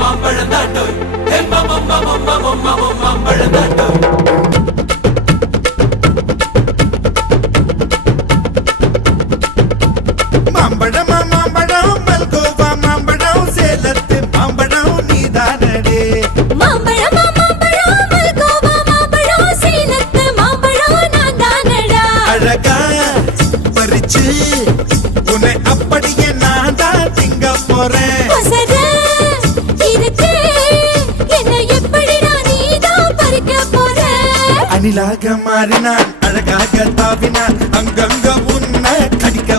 மாம்பழந்தாண்டோய் மாம்பழந்தாண்டோய் மாம்பழமா மாம்பழம் மல்கோவா மாம்பழம் சேலத்து மாம்பழம் நீதானடே மாம்பழமா மாம்பழம் மல்கோவா மாம்பழம் சேலத்து மாம்பழம் நான்தானடா அழகா பறிச்சு உன்னை அப்படியே நான் தான் திங்க போறேன் பசர இருக்கு என்ன எப்படிடா நீதான் பறிக்க போற அணிலாக மாறினான் அழகாக தாவினான் அங்கங்க உன்னை கடிக்க